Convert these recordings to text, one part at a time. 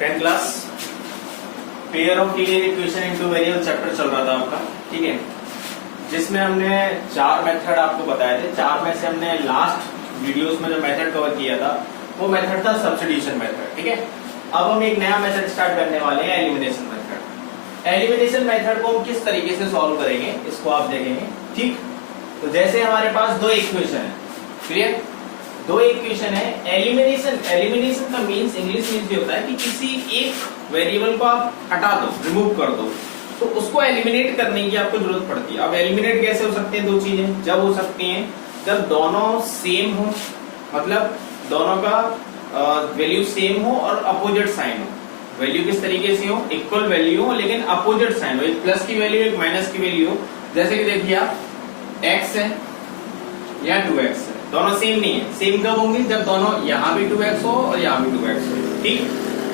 10th class pair of linear equation into variable chapter चल रहा था आपका, ठीक है, जिसमें हमने 4 मेथड आपको बताए थे। 4 में से हमने लास्ट वीडियोस में जो मेथड कवर किया था वो मेथड था सब्स्टिट्यूशन मेथड, ठीक है। अब हम एक नया मेथड स्टार्ट करने वाले हैं, एलिमिनेशन मेथड। एलिमिनेशन मेथड को हम किस तरीके से सॉल्व करेंगे इसको आप देखेंगे, ठीक। तो जैसे हमारे पास दो इक्वेशन है, क्लियर, दो इक्वेशन है। एलिमिनेशन का मींस, इंग्लिश मींस ये होता है कि किसी एक वेरिएबल को आप हटा दो, रिमूव कर दो, तो उसको एलिमिनेट करने की आपको जरूरत पड़ती है। अब एलिमिनेट कैसे हो सकते हैं? दो चीजें जब हो सकती हैं, जब दोनों सेम हो, मतलब दोनों का वैल्यू सेम हो और अपोजिट साइन हो। वैल्यू किस तरीके से हो? इक्वल वैल्यू हो लेकिन अपोजिट साइन हो, एक प्लस की वैल्यू एक माइनस की वैल्यू हो। जैसे कि देखिए आप x है या 2x है, दोनों सेम नहीं है। सेम कब होंगे? जब दोनों यहाँ भी 2x हो और यहाँ भी 2x हो, ठीक।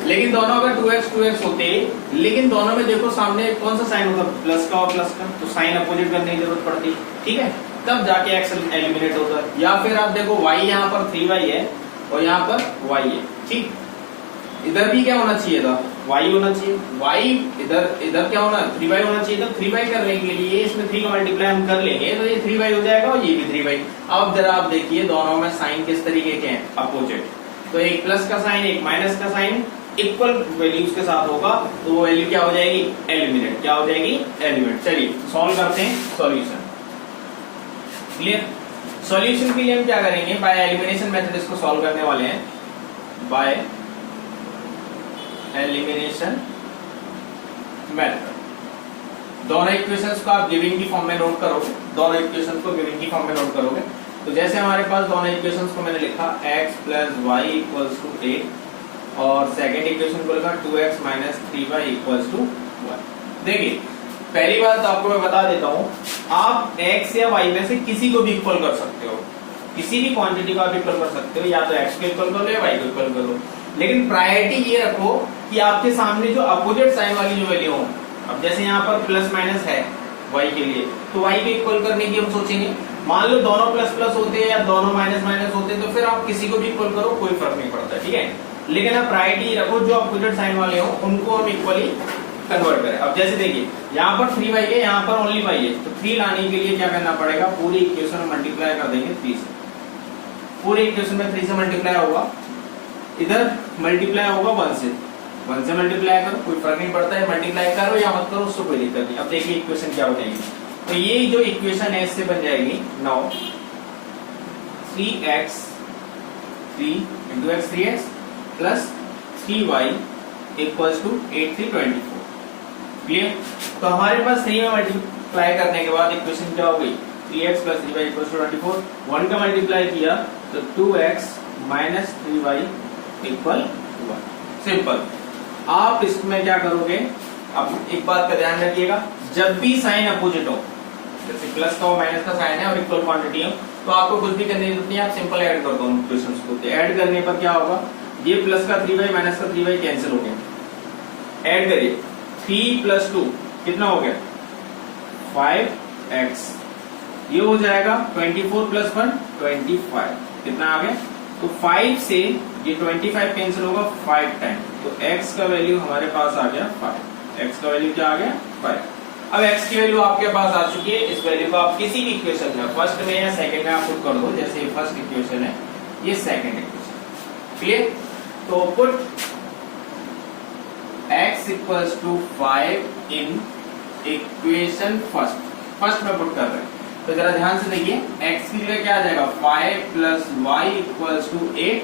लेकिन दोनों अगर 2x होते, लेकिन दोनों में देखो सामने कौन सा साइन होता? प्लस का और प्लस का, तो साइन अपोजिट करने की जरूरत पड़ती है, ठीक है, तब जाके x एलिमिनेट होता है। या फिर आप देखो y यहाँ पर 3y है और यहाँ पर y है, ठीक। इधर भी क्या होना चाहिए था? y होना चाहिए। y इधर क्या होना? 3y होना चाहिए था। 3y करने के लिए इसमें 3 का मल्टीप्लाई हम कर लेंगे तो ये 3y हो जाएगा और ये भी 3y। अब जरा आप देखिए दोनों में साइन किस तरीके के हैं? अपोजिट। तो एक प्लस का साइन एक माइनस का साइन इक्वल वैल्यूज के साथ होगा, तो वो वैल्यू क्या हो जाएगी? एलिमिनेट। क्या हो जाएगी? एलिमिनेट। चलिए सॉल्व करते हैं सॉल्यूशन। क्लियर? सॉल्यूशन के लिए हम क्या करेंगे? बाय एलिमिनेशन मेथड इसको सॉल्व करने वाले हैं। बाय एलिमिनेशन मेथड दोनों इक्वेशंस को आप गिविंग की फॉर्म में नोट करोगे, दोनों इक्वेशंस को गिविंग की फॉर्म में नोट करोगे। तो जैसे हमारे पास दोनों इक्वेशंस को मैंने लिखा x plus y equals to 8 और सेकेंड इक्वेशन को लिखा 2x minus 3y equals to 1। देखिए पहली बात तो आपको मैं बता देता हूं, आप x या y में से किसी को भी इक्वल कर सकते हो, किसी भी क्वांटिटी को आप इक्वल कर सकते हो, या तो x को इक्वल करो या y को इक्वल करो। लेकिन प्रायोरिटी ये रखो कि आपके सामने जो अपोजिट साइन वाली जो वैल्यू हो, अब जैसे यहाँ पर प्लस माइनस है y के लिए, तो y को इक्वल करने की हम सोचेंगे। मान लो दोनों प्लस प्लस होते हैं या दोनों माइनस माइनस होते हैं, तो फिर आप किसी को भी इक्वल करो, कोई फर्क नहीं पड़ता, ठीक है। लेकिन आप प्रायोरिटी रखो जो अपोजिट साइन वाले हो उनको हम इक्वली कन्वर्ट करें। अब जैसे देखिए यहाँ पर 3y है, यहाँ पर ओनली y है, तो 3 लाने के लिए क्या करना पड़ेगा? पूरी इक्वेशन में मल्टीप्लाई कर देंगे 3 से। पूरे इक्वेशन में 3 से मल्टीप्लाई होगा, इधर मल्टीप्लाई होगा 1 से मल्टीप्लाई करो, कोई फर्क नहीं पड़ता है, मल्टीप्लाई करो या मत करो उससे कोई दिक्कत नहीं। अब देखिए इक्वेशन क्या हो जाएगी, तो ये जो इक्वेशन है इससे बन जाएगी now 3x 3x plus 3y equals to 8 3 24। Clear? तो हमारे पास 3 में मल्टीप्लाई करने के बाद इक्वेशन क्या हो गई? 3x plus 3y equals to 24। 1 का मल्टीप्लाई किया तो 2x minus 3y equal 1। Simple. आप इसमें क्या करोगे? अब एक बात का ध्यान रखिएगा, जब भी साइन अपोजिट हो, जैसे प्लस का और माइनस का साइन है और इक्वल क्वांटिटी हो, तो आपको कुछ भी करने की जरूरत नहीं है, आप सिंपल ऐड कर दो इक्वेशंस को। तो ऐड करने पर क्या होगा? ये प्लस का 3y माइनस का 3y कैंसिल हो गया। ऐड करिए 3 प्लस 2 कितना हो गया? 5x। ये हो जाएगा 24 प्लस 1 25। कितना आ गया? तो 5 से ये 25 कैंसिल होगा 5 टाइम, तो x का वैल्यू हमारे पास आ गया 5। x का वैल्यू क्या आ गया? 5। अब x की वैल्यू आपके पास आ चुकी है। इस वैल्यू को आप किसी भी इक्वेशन में, फर्स्ट में या सेकंड में आप पुट कर दो। जैसे ये फर्स्ट इक्वेशन है, ये सेकंड इक्वेशन। क्लियर? तो put x equals to 5 in equation first में पुट कर रहे हैं। तो जरा ध्यान से देखिए, x की जगह क्या आ जाएगा? 5 प्लस वाई इक्वल्स टू 8।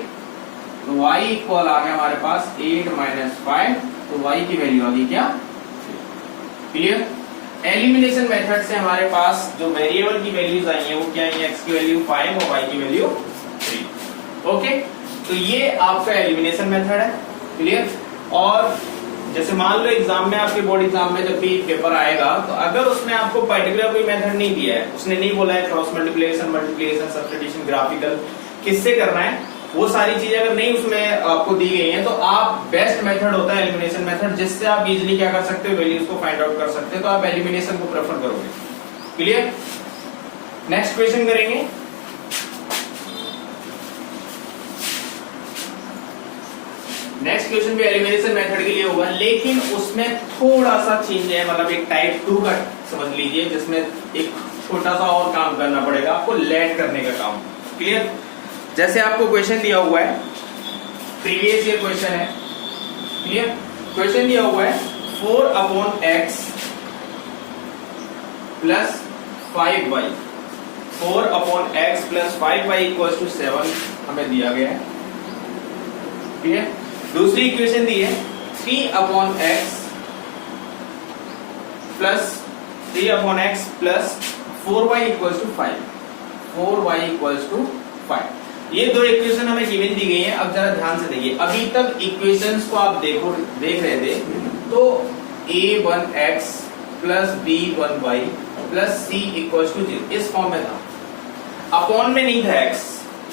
तो y इक्वल आ गया हमारे पास 8 माइनस 5, तो y की वैल्यू आ गई क्या? क्लियर? एलिमिनेशन मेथड से हमारे पास जो वेरिएबल की वैल्यूज आई हैं वो क्या है? x की वैल्यू 5 और y की वैल्यू 3। ओके, तो ये आपका एलिमिनेशन मेथड है। क्लियर? और जैसे मान लो एग्जाम में, आपके बोर्ड एग्जाम में जब भी पेपर आएगा, तो अगर उसने आपको पर्टिकुलर कोई मेथड नहीं दिया है, उसने नहीं बोला है क्रॉस मल्टीप्लिकेशन, सब्स्टिट्यूशन, ग्राफिकल किससे करना है, वो सारी चीजें अगर नहीं उसमें आपको दी गई हैं, तो आप बेस्ट मेथड होता है एलिमिनेशन मेथड, जिससे आप इजीली क्या कर सकते हो? वैल्यूज को फाइंड आउट कर सकते हो। तो आप एलिमिनेशन को प्रेफर करोगे। क्लियर? नेक्स्ट क्वेश्चन करेंगे। नेक्स्ट क्वेश्चन भी एलिमिनेशन मेथड के लिए होगा, लेकिन उसमें थोड़ा सा चेंज है, मतलब एक टाइप 2 का समझ लीजिए, जिसमें एक छोटा सा और काम करना पड़ेगा आपको, लेट करने का काम। क्लियर? जैसे आपको क्वेश्चन दिया हुआ है, प्रीवियस ईयर क्वेश्चन है। क्लियर? क्वेश्चन दिया हुआ है 4/x plus 5y, 4/x plus 5y equal to 7 हमें दिया गया है। ठीक है? दूसरी इक्वेशन दी है 3/x plus 4y equal to 5, 4y equal to 5। ये दो इक्वेशन हमें गिवन दी गई है। अब जरा ध्यान से देखिए, अभी तक इक्वेशंस को आप देख रहे थे, तो a1x plus b1y plus c equal to 0 इस फॉर्म में था। अपॉन में नहीं था x,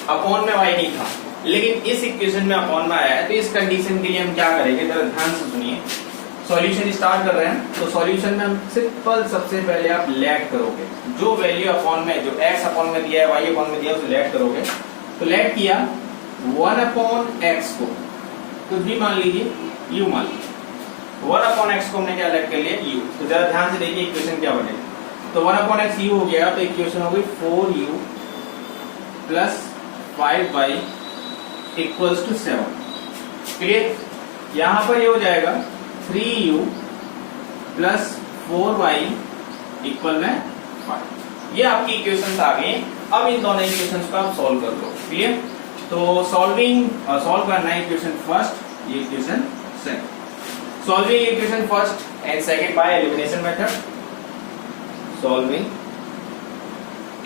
अपॉन में y नहीं था, लेकिन इस इक्वेशन में अपॉन में आया है। तो इस कंडीशन के लिए हम क्या करेंगे, जरा ध्यान से सुनिए। सॉल्यूशन स्टार्ट कर रहे हैं, तो सॉल्यूशन में हम सिंपल सबसे पहले आप लेट करोगे, जो वैल्यू अपॉन में, जो x अपॉन में दिया है, y अपॉन में दिया है, उसे लेट करोगे। तो लेट किया 1/x को कुछ भी मान लीजिए, u मान लीजिए, 1/x को हमने क्या लेट कर लिया, u। तो जरा ध्यान से देखिए इक्वेशन क्या बनेगा। तो 1/x u हो गया, तो इक्वेशन हो गई 4u plus 5y equals to 7। Clear? यहां पर ये हो जाएगा 3u प्लस 4y इक्वल में 5। ये आपकी इक्वेशंस आ गई। अब इन दोनों इक्वेशंस को आप सॉल्व कर लो। क्लियर? तो सॉल्व करना है इक्वेशन फर्स्ट, ये equation second. Solving equation first and second by elimination method. Solving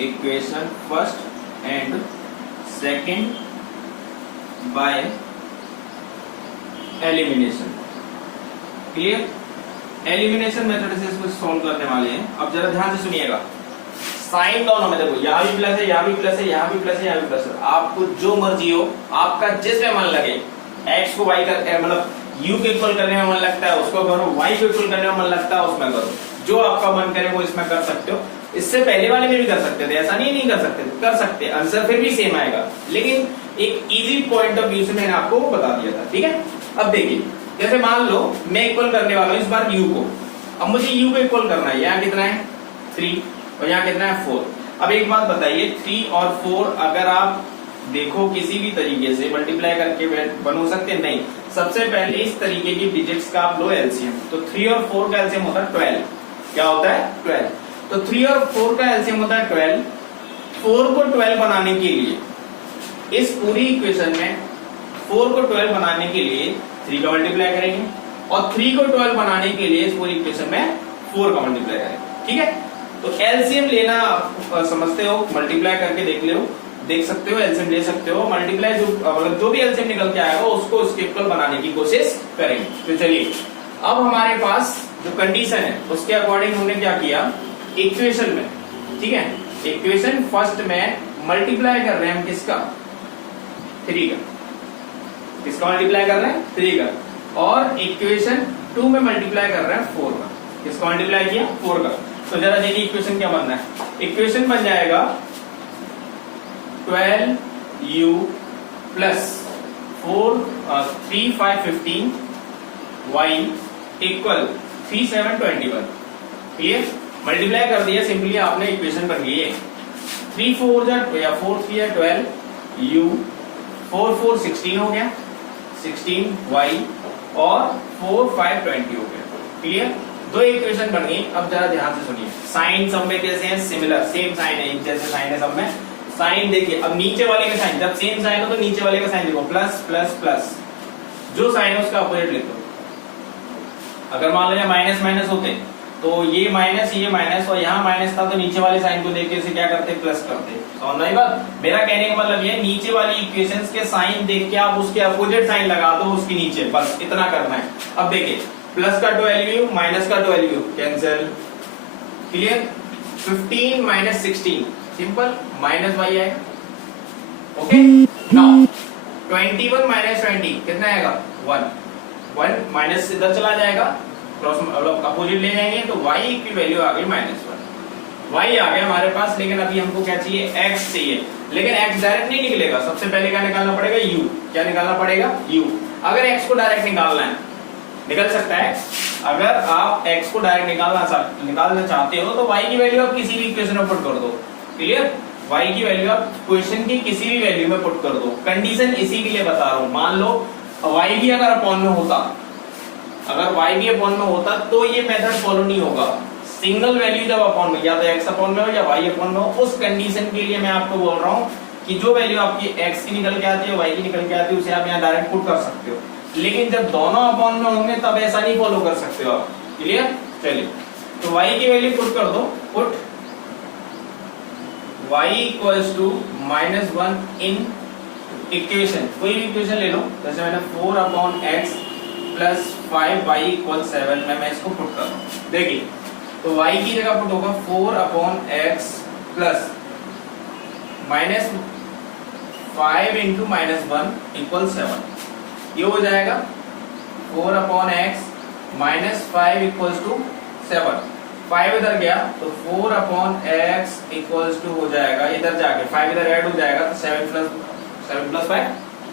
equation first and second by elimination. Clear? Elimination method से इसको सॉल्व करने वाले हैं। अब जरा ध्यान से सुनिएगा, साइन दोनों में देखो, यहाँ भी प्लस है, यहाँ भी प्लस है, यहाँ भी प्लस है, यहाँ भी प्लस है। आपको जो मर्जी हो, आपका जिसमें मन लगे, x को y कर, मतलब u को इक्वल करने में मन लगता है उसको करो, y को इक्वल करने में मन लगता है उसमें करो, जो आपका मन करे वो इसमें कर सकते हो। इससे पहले वाले में भी कर सकते थे, ऐसा नहीं कर सकते, कर सकते, आंसर फिर भी सेम आएगा, लेकिन एक इजी पॉइंट ऑफ व्यू से मैंने आपको बता दिया था। ठीक है? अब देखिए, जैसे मान लो मैं इक्वल करने वाला हूं इस बार u को। अब मुझे u को इक्वल करना है, यहाँ कितना है 3 और यहाँ कितना है 4। अब एक बात बताइए, 3 और 4 अगर आप देखो किसी भी तरीके से मल्टीप्लाई करके बन हो सकते नहीं। सबसे पहले इस तरीके की डिजिट्स का आप लो एलसीएम, तो 3 और 4 का एलसीएम होता है 12। क्या होता है? 12। तो 3 और 4 का एलसीएम होता है 12। 4 को 12 बनाने के लिए इस पूरी इक्वेशन में 4 को 12 बनाने के लिए 3 का मल्टीप्लाई करेंगे, और 3 को 12 बनाने के लिए इस पूरी इक्वेशन में 4 का मल्टीप्लाई करेंगे। ठीक है? तो एलसीएम लेना समझते हो, मल्टीप्लाई करके देख सकते हो, एलसीएम ले सकते हो। मल्टीप्लाई मतलब जो भी एलसीएम निकल के आएगा उसको उसके इक्वल बनाने की कोशिश करेंगे। तो चलिए, अब हमारे पास जो कंडीशन है उसके अकॉर्डिंग हमने क्या किया, इक्वेशन में, ठीक है, इक्वेशन फर्स्ट में मल्टीप्लाई कर रहे हैं हम किसका, 3 का। किसका मल्टीप्लाई कर रहे हैं? 3 का। और इक्वेशन 2 में मल्टीप्लाई कर रहे हैं 4 का। किसका मल्टीप्लाई किया? 4 का। तो जरा देखिए इक्वेशन क्या बनना है। इक्वेशन बन जाएगा 12u plus 3 5 15 y equal 3 7 21। Clear? Multiply कर दिया सिंपली आपने, इक्वेशन बन गई है। 3 4 या 4 3 या 12 u, 4 4 16 हो गया, 16 y और 4 5 20 हो गया। क्लियर? दो इक्वेशन बन गई। अब जरा ध्यान से सुनिए, साइन सब में कैसे हैं? सिमिलर, सेम साइन है, एक जैसे साइन है सब में। साइन देखिए, अब नीचे वाले का साइन, जब सेम साइन हो तो नीचे वाले का साइन देखो, प्लस प्लस प्लस, जो साइन है उसका अपोजिट लिखो। अगर मान लीजिए माइनस माइनस होते तो ये माइनस और यहाँ माइनस था, तो नीचे वाले साइन को देख के इसे क्या करते? प्लस करते। समझ रही बात? मेरा कहने का मतलब ये, नीचे वाली इक्वेशंस के साइन देख के आप उसके अपोजिट साइन लगा दो उसके नीचे, बस इतना करना है। अब देखिए, प्लस का 12u माइनस का 12u cancel. Clear? 15 minus 16 simple, minus y आएगा। ओके, नाउ 21 माइनस 20 कितना आएगा? 1 माइनस इधर चला जाएगा, क्रॉस अपोजिट ले जाएंगे, तो y की वैल्यू आ गई -1। y आ गया हमारे पास, लेकिन अभी हमको क्या चाहिए? x चाहिए। लेकिन x डायरेक्ट नहीं निकलेगा, सबसे पहले क्या निकालना पड़ेगा? u। क्या निकालना पड़ेगा? u। अगर x को डायरेक्ट निकालना है, निकल सकता है। अगर आप x को डायरेक्ट निकालना चाहते हो तो y की वैल्यू आप किसी भी इक्वेशन में पुट कर दो। क्लियर? y की वैल्यू आप क्वेश्चन की किसी भी वैल्यू में पुट कर दो। कंडीशन इसी के लिए बता रहा हूं, मान लो y भी अगर अपॉन में होता, अगर y भी अपॉन में होता तो ये मेथड फॉलो नहीं होगा। सिंगल वैल्यू जब अपॉन में, या तो x अपॉन में हो या y अपॉन में हो, उस कंडीशन के लिए मैं आपको बोल रहा हूं कि जो वैल्यू आपकी x की निकल के आती है, y की निकल के आती है, उसे आप यहाँ डायरेक्ट पुट कर सकते हो। लेकिन जब दोनों अपॉन में होंगे तब ऐसा नहीं फॉलो कर सकते हो आप। क्लियर? चलिए, तो y की वैल्यू पुट कर दो। Put y equals to -1 in equation, कोई भी इक्वेशन ले लो, जैसे मैंने 4 upon x plus 5y equal 7 में मैं इसको पुट कर रहा हूँ। देखिए, तो y की जगह पुट होगा 4 upon x plus -5 into -1 equal 7। ये हो जाएगा 4 upon x minus 5 equals to 7। 5 इधर गया तो 4 अपॉन x इक्वल्स टू हो जाएगा, इधर जाके 5 इधर ऐड हो जाएगा तो 7 प्लस 5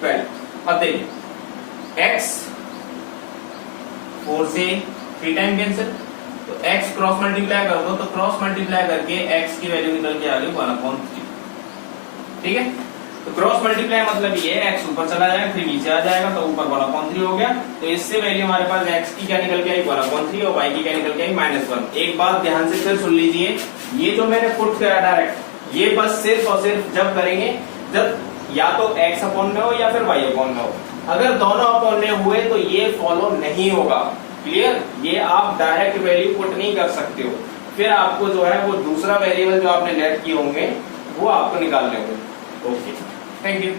12। अब देखिए x 4 से 3 टाइम कैंसिल, तो x क्रॉस मल्टीप्लाई कर दो, तो क्रॉस मल्टीप्लाई करके x की वैल्यू निकल के आ गई 1/3। ठीक है, तो क्रॉस मल्टीप्लाई मतलब ये x ऊपर चला जाएगा फिर नीचे आ जाएगा, तो ऊपर 1/3 हो गया। तो इससे वैल्यू हमारे पास x की क्या निकल के आई 1/3 और y की क्या निकल के आई -1। एक बात ध्यान से फिर सुन लीजिए, ये जो मैंने पुट किया डायरेक्ट, ये बस सिर्फ और सिर्फ जब करेंगे जब या तो x अपॉन में हो या फिर y अपॉन में हो। अगर दोनों अपॉन में हुए तो ये फॉलो नहीं होगा। क्लियर? ये आप डायरेक्ट वैल्यू पुट नहीं कर सकते हो, फिर आपको जो है वो दूसरा वेरिएबल जो आपने लेट किए होंगे वो आपको निकालने होंगे। Okay, thank you.